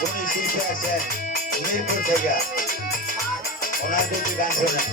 উনি শিল্পী আছেন মিরপুর থেকে ওনার দুটি গান শোনেন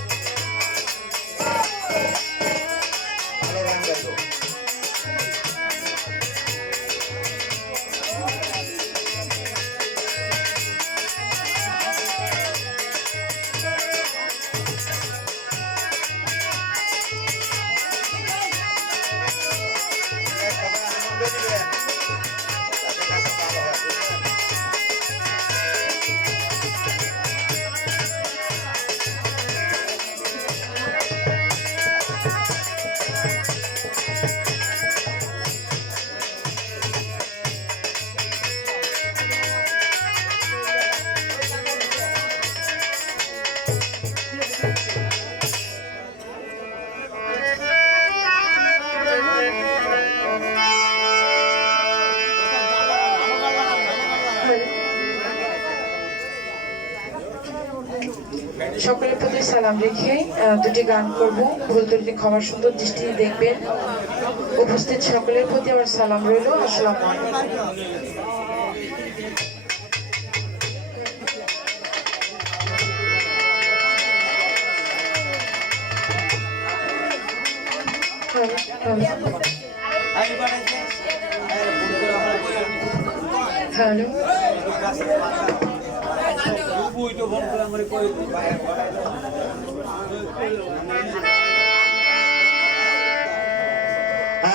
সকলের প্রতি সালাম রেখে দুটি গান করব। ভুল ত্রুটি ক্ষমার সুন্দর দৃষ্টি দেখবেন। উপস্থিত সকলের প্রতি আমার সালাম রইল। আসসালাম হ্যালো।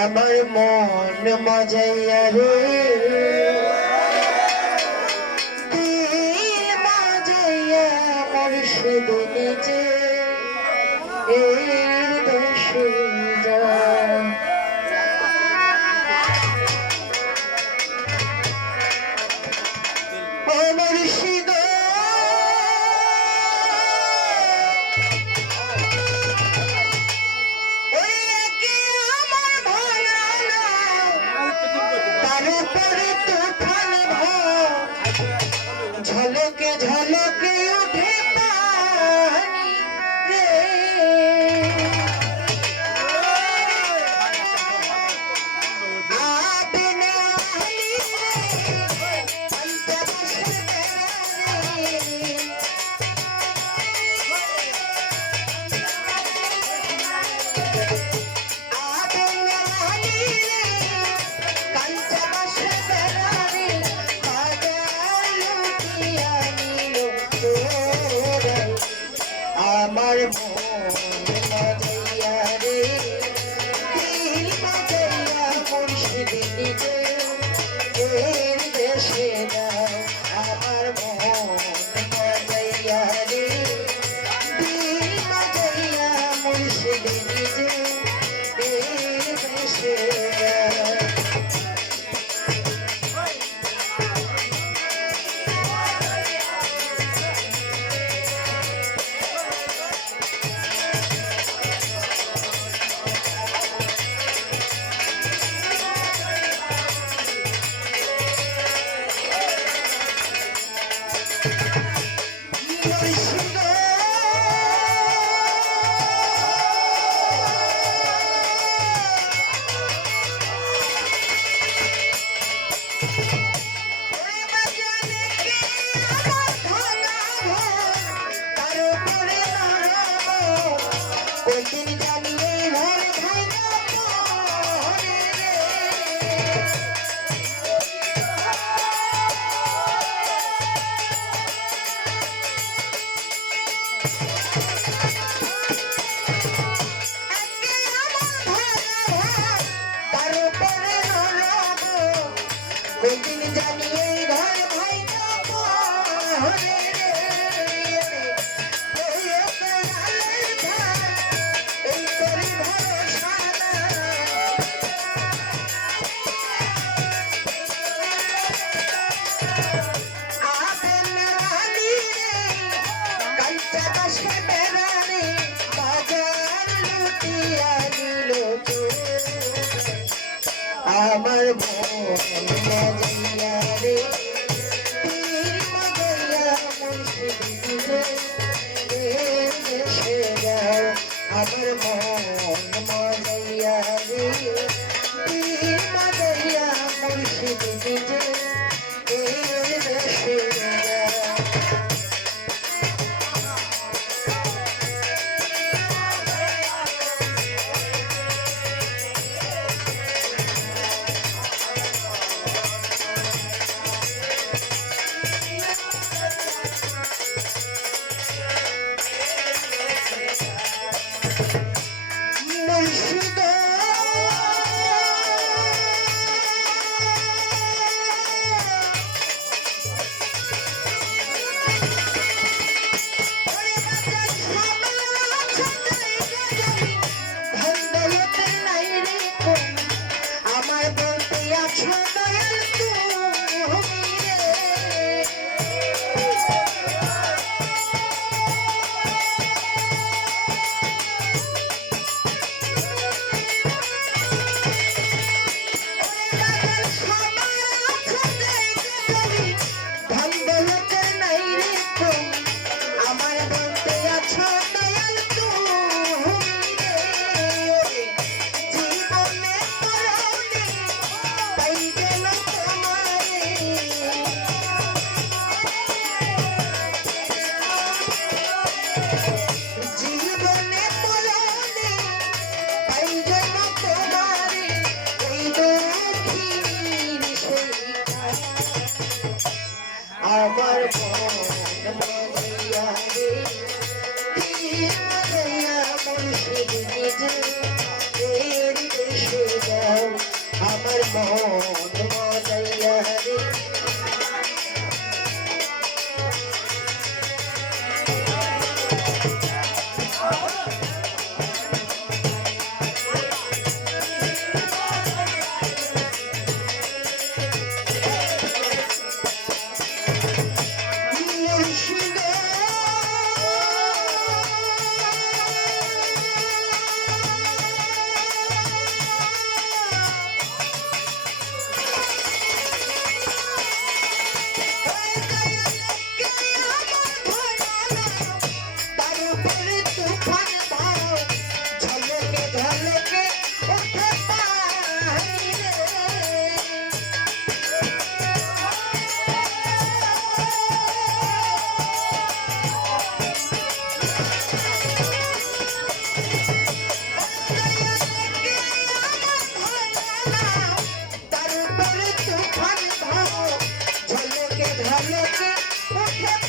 আমার মন মজাইয়া রে। দিল বাজাইয়া মুর্শিদ নিজে Pero, pero, pero, আমার মন মজাইয়া রে মাদাইয়া মুর্শিদ আমার কে ধরেছে